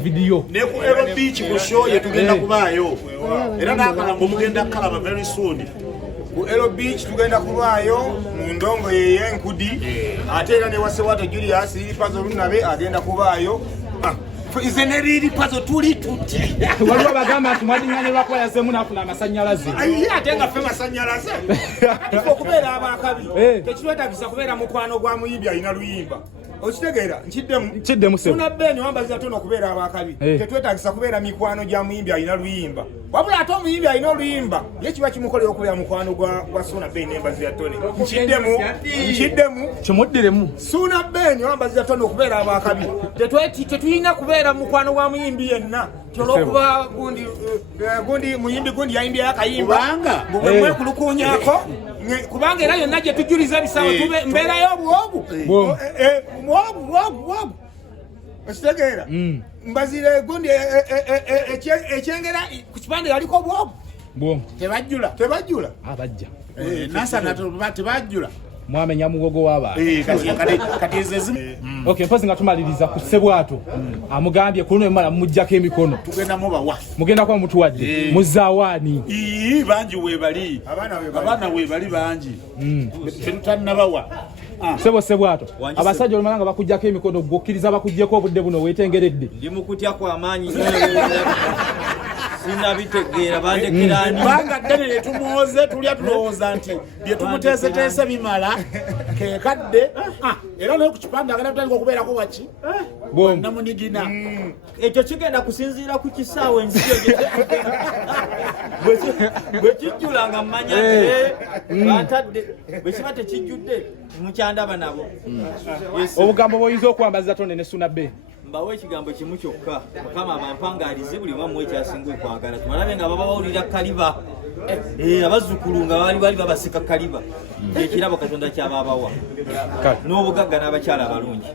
video ne ku Ero Beach ku show yetugenda kubaayo era n'akalambo mugenda kalaba very soon. Ku Ero Beach tugenda kubaayo mu ndongo y'enkudi ate era ne Wasewato Julius Pazo Lunabe agenda kubaayo. Izeneri pazo tuli tuti waliwo bagamba nti mwadinganirwa kwa yazemu nafuna amasanyalaze ate nga ffe masanyalaze ifo kubeera abakabi tekitwetagisa kubeera mukwano gwa muyimbi alina luyimba okitegeera nkiddemu Suna Beni wambaziza tono okubeera abakabi tetwetagisa kubeera mikwano gya muyimbi alina luyimba wabula ate omuyimbi alina oluyimba ye kiba kimukolera okubeera mukwano gwa Suna Beni nembaziza tone nkiddemu kimuddiremu Suna Beni wambaziza tono okubeera abakabi tetulina kubeera mukwano gwa muyimbi yenna kyolwokuba gundi muyimbi gundi yayimbya yakayimba mwekulukunyako kubanga era yonna gye tujuliza ebisawo mbeerayo obwobu okitegeera mbazire gundi ekyengera ku kipande yaliko obwobu tebajjula abajja nasana tebajjula mwamenya mugogo w'abantu kati ezezimu okay mpozi nga tumaliriza ku Ssebwato amugambye kuno emala mujjako emikono tugenda mubawa mugenda kwa mutuwadde muzawaani bangi webali abaana webali bangi tetutannabawa Ssebwato abasajja olumalanga bakujjako emikono gwokkiriza bakujjeko obudde buno weetengeredde ndi mukutya kw'amaanyi sinabitegeera bandekeraani banga ddene ne tumuwoze tulya tulowooza nti bye tumuteeseteese bimala kekadde era naye ku kipande agenda tutandika okubeerako waki namunigina ekyo kigenda kusinziira ku kisaawe ensi bwe kijjula nga mmanya bantadde bwe kiba tekijjudde mukyandaba nabo obugambo bw'oyinza okwambaza tone ne Suna Beni mbawe ekigambo kimu kyokka mukama abampangalize buli wamu ekyasinga okwagala tumalabe nga babawulira kaliba abazzukulu nga bali babasika kaliba ekirabo Katonda kyababawa n'obugagga n'abakyala abalungi